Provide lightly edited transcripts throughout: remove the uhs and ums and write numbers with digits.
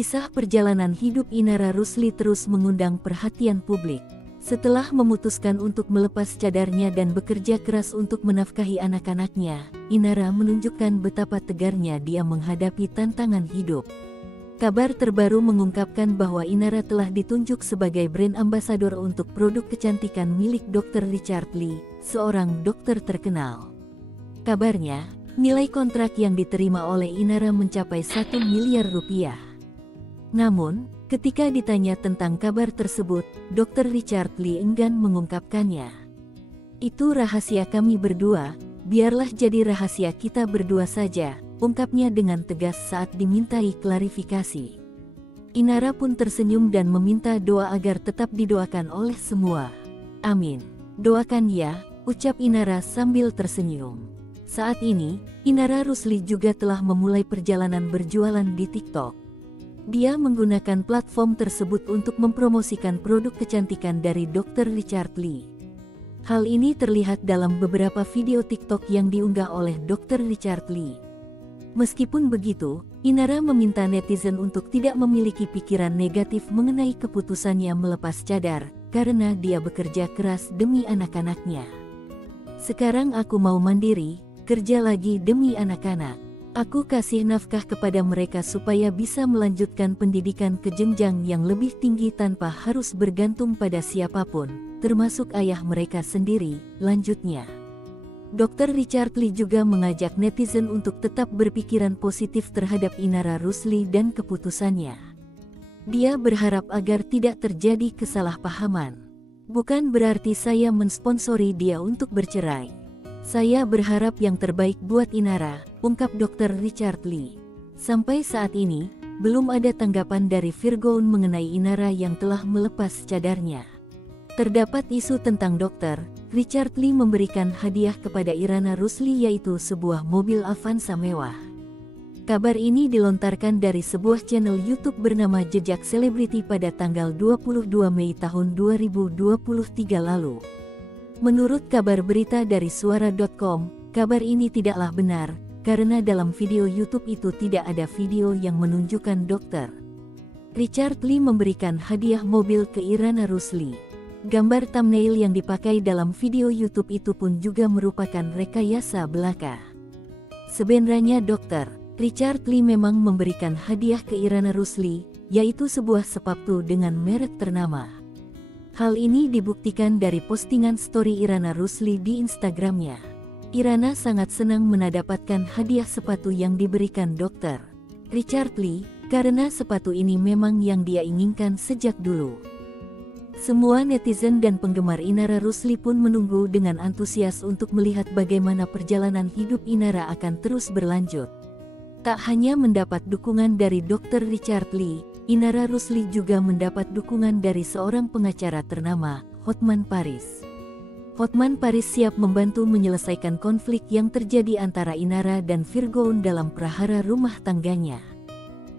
Kisah perjalanan hidup Inara Rusli terus mengundang perhatian publik. Setelah memutuskan untuk melepas cadarnya dan bekerja keras untuk menafkahi anak-anaknya, Inara menunjukkan betapa tegarnya dia menghadapi tantangan hidup. Kabar terbaru mengungkapkan bahwa Inara telah ditunjuk sebagai brand ambassador untuk produk kecantikan milik Dr. Richard Lee, seorang dokter terkenal. Kabarnya, nilai kontrak yang diterima oleh Inara mencapai 1 miliar rupiah. Namun, ketika ditanya tentang kabar tersebut, Dr. Richard Lee enggan mengungkapkannya. "Itu rahasia kami berdua, biarlah jadi rahasia kita berdua saja," ungkapnya dengan tegas saat dimintai klarifikasi. Inara pun tersenyum dan meminta doa agar tetap didoakan oleh semua. "Amin. Doakan ya," ucap Inara sambil tersenyum. Saat ini, Inara Rusli juga telah memulai perjalanan berjualan di TikTok. Dia menggunakan platform tersebut untuk mempromosikan produk kecantikan dari Dr. Richard Lee. Hal ini terlihat dalam beberapa video TikTok yang diunggah oleh Dr. Richard Lee. Meskipun begitu, Inara meminta netizen untuk tidak memiliki pikiran negatif mengenai keputusannya melepas cadar, karena dia bekerja keras demi anak-anaknya. "Sekarang aku mau mandiri, kerja lagi demi anak-anak. Aku kasih nafkah kepada mereka supaya bisa melanjutkan pendidikan ke jenjang yang lebih tinggi tanpa harus bergantung pada siapapun, termasuk ayah mereka sendiri," lanjutnya. Dr. Richard Lee juga mengajak netizen untuk tetap berpikiran positif terhadap Inara Rusli dan keputusannya. Dia berharap agar tidak terjadi kesalahpahaman. "Bukan berarti saya mensponsori dia untuk bercerai. Saya berharap yang terbaik buat Inara," ungkap Dr. Richard Lee. Sampai saat ini, belum ada tanggapan dari Virgoon mengenai Inara yang telah melepas cadarnya. Terdapat isu tentang Dr. Richard Lee memberikan hadiah kepada Inara Rusli, yaitu sebuah mobil Avanza mewah. Kabar ini dilontarkan dari sebuah channel YouTube bernama Jejak Selebriti pada tanggal 22 Mei tahun 2023 lalu. Menurut kabar berita dari suara.com, kabar ini tidaklah benar, karena dalam video YouTube itu tidak ada video yang menunjukkan Dr. Richard Lee memberikan hadiah mobil ke Inara Rusli. Gambar thumbnail yang dipakai dalam video YouTube itu pun juga merupakan rekayasa belaka. Sebenarnya Dr. Richard Lee memang memberikan hadiah ke Inara Rusli, yaitu sebuah sepatu dengan merek ternama. Hal ini dibuktikan dari postingan story Inara Rusli di Instagramnya. Inara sangat senang mendapatkan hadiah sepatu yang diberikan Dr. Richard Lee, karena sepatu ini memang yang dia inginkan sejak dulu. Semua netizen dan penggemar Inara Rusli pun menunggu dengan antusias untuk melihat bagaimana perjalanan hidup Inara akan terus berlanjut. Tak hanya mendapat dukungan dari Dr. Richard Lee, Inara Rusli juga mendapat dukungan dari seorang pengacara ternama, Hotman Paris. Hotman Paris siap membantu menyelesaikan konflik yang terjadi antara Inara dan Virgoon dalam prahara rumah tangganya.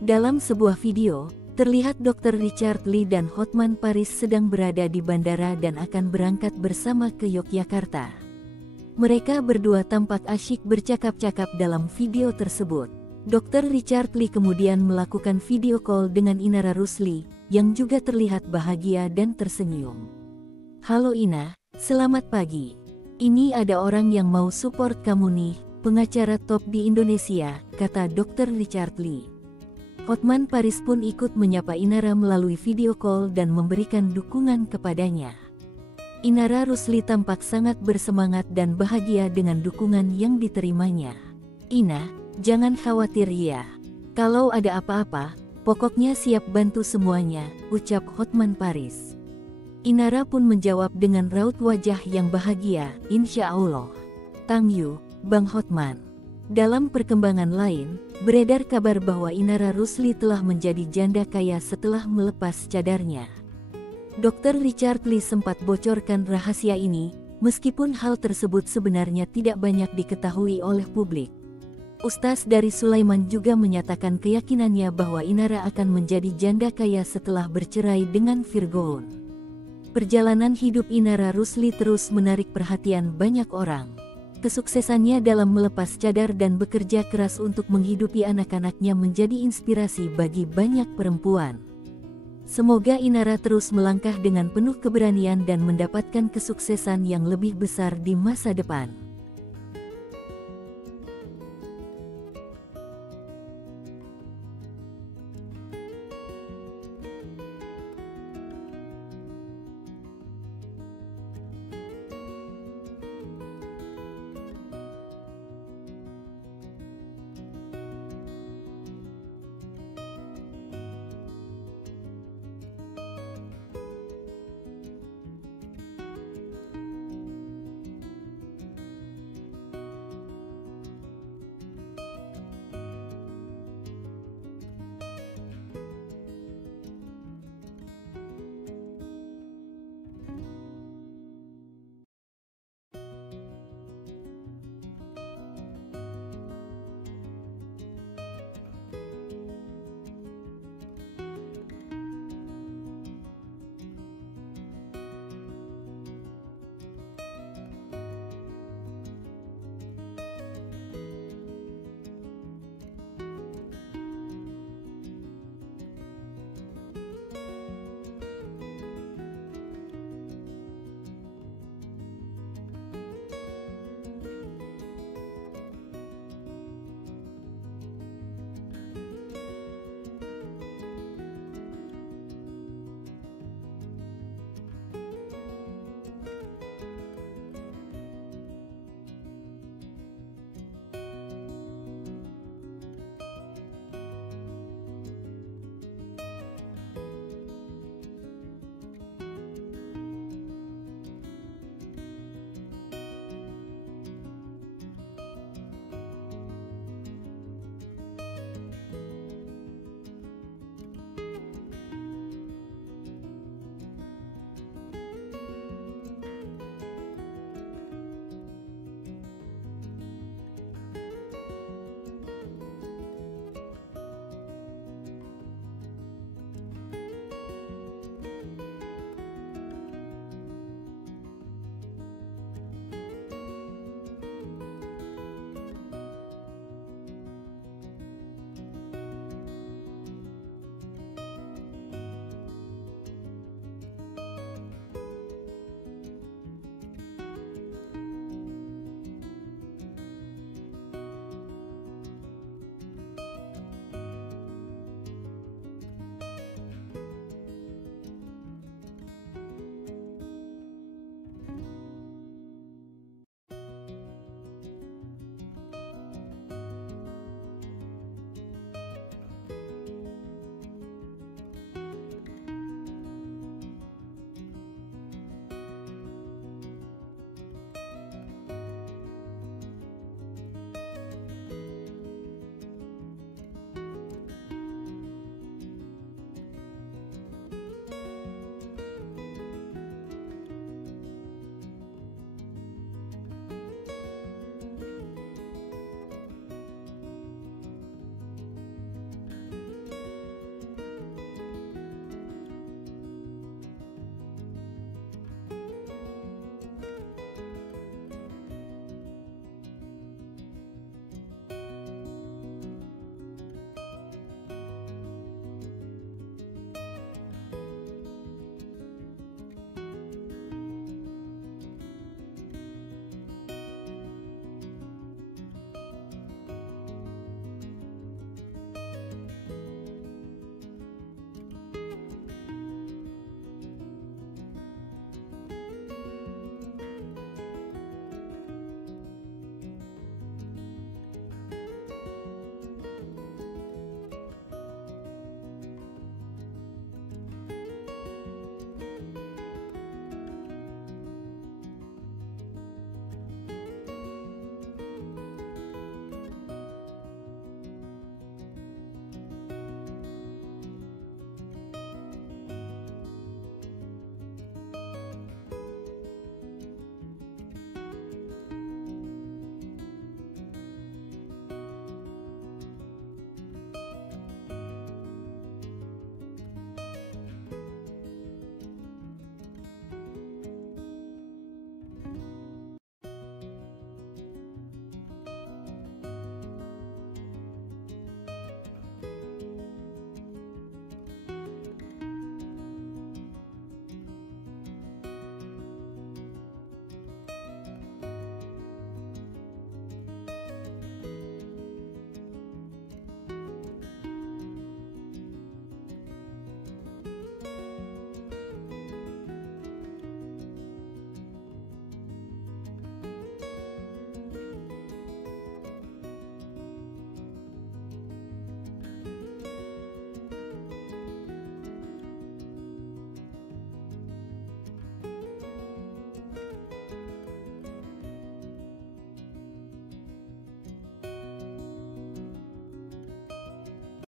Dalam sebuah video, terlihat Dr. Richard Lee dan Hotman Paris sedang berada di bandara dan akan berangkat bersama ke Yogyakarta. Mereka berdua tampak asyik bercakap-cakap dalam video tersebut. Dr. Richard Lee kemudian melakukan video call dengan Inara Rusli, yang juga terlihat bahagia dan tersenyum. "Halo Ina, selamat pagi. Ini ada orang yang mau support kamu nih, pengacara top di Indonesia," kata Dr. Richard Lee. Hotman Paris pun ikut menyapa Inara melalui video call dan memberikan dukungan kepadanya. Inara Rusli tampak sangat bersemangat dan bahagia dengan dukungan yang diterimanya. "Ina, jangan khawatir ya. Kalau ada apa-apa, pokoknya siap bantu semuanya," ucap Hotman Paris. Inara pun menjawab dengan raut wajah yang bahagia, "Insya Allah. Thank you, Bang Hotman." Dalam perkembangan lain, beredar kabar bahwa Inara Rusli telah menjadi janda kaya setelah melepas cadarnya. Dr. Richard Lee sempat bocorkan rahasia ini, meskipun hal tersebut sebenarnya tidak banyak diketahui oleh publik. Ustaz dari Sulaiman juga menyatakan keyakinannya bahwa Inara akan menjadi janda kaya setelah bercerai dengan Virgoon. Perjalanan hidup Inara Rusli terus menarik perhatian banyak orang. Kesuksesannya dalam melepas cadar dan bekerja keras untuk menghidupi anak-anaknya menjadi inspirasi bagi banyak perempuan. Semoga Inara terus melangkah dengan penuh keberanian dan mendapatkan kesuksesan yang lebih besar di masa depan.